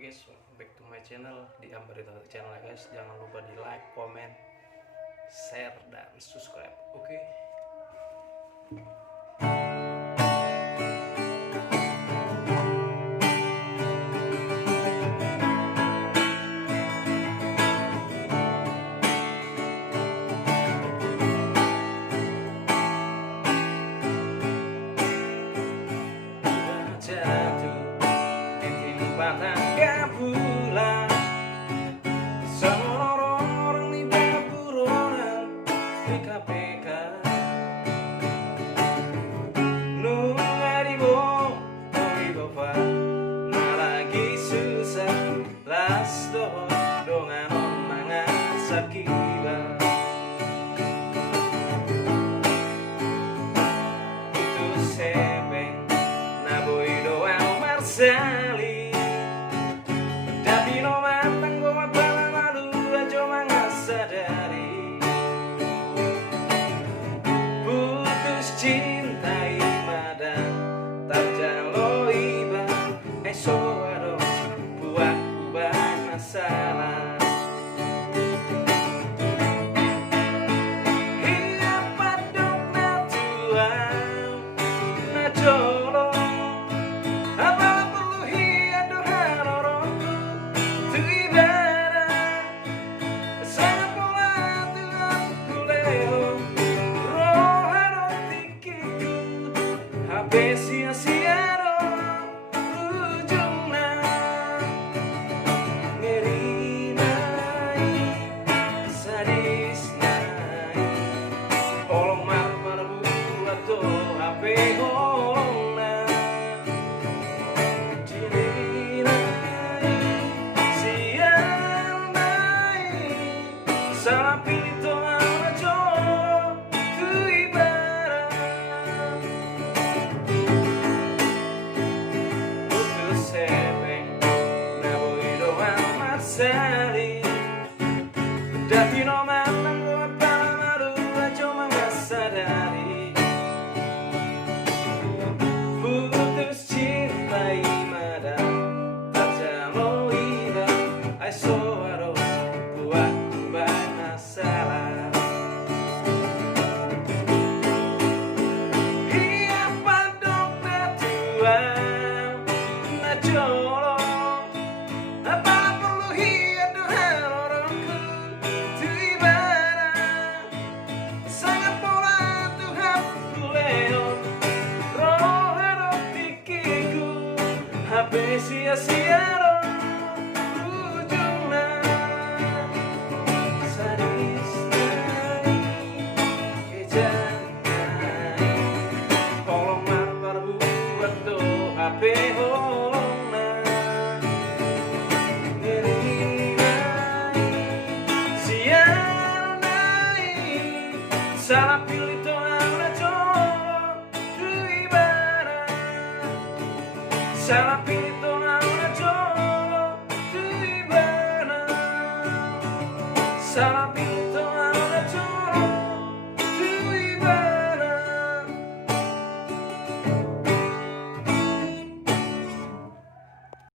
guys, welcome back to my channel di Ambarita channel guys. Jangan lupa di like, comment, share, dan subscribe. Oke. Tangga bulan semua orang di bawah buronan di KPK nunga di bawah bapak nah lagi susah las dongan omangan sakiba itu sebeng naboi doang marsali cintai madan tarjalo iba soado buat ubah masalah hingga padok na tuang na jolo apa perlu hia dohan orangku tu ibadah saya pola tuang kuleo sia-sia ujungna ngeri nai sadis nai olong mar buat to HP holongna diri nai siang nai salah pilih to aja tu ibarat sali dati no matang gua pamaru cuma nggak sadari putus cinta imadan tajamo iba ai soaro buat masalah iya padok na tuang na jolo sia-sia ujungna sadis nai kejam nai kolong mar buat do HP holongna ngeri nai siang nai salah pilih to aja tu ibarat salah pilih salah pilih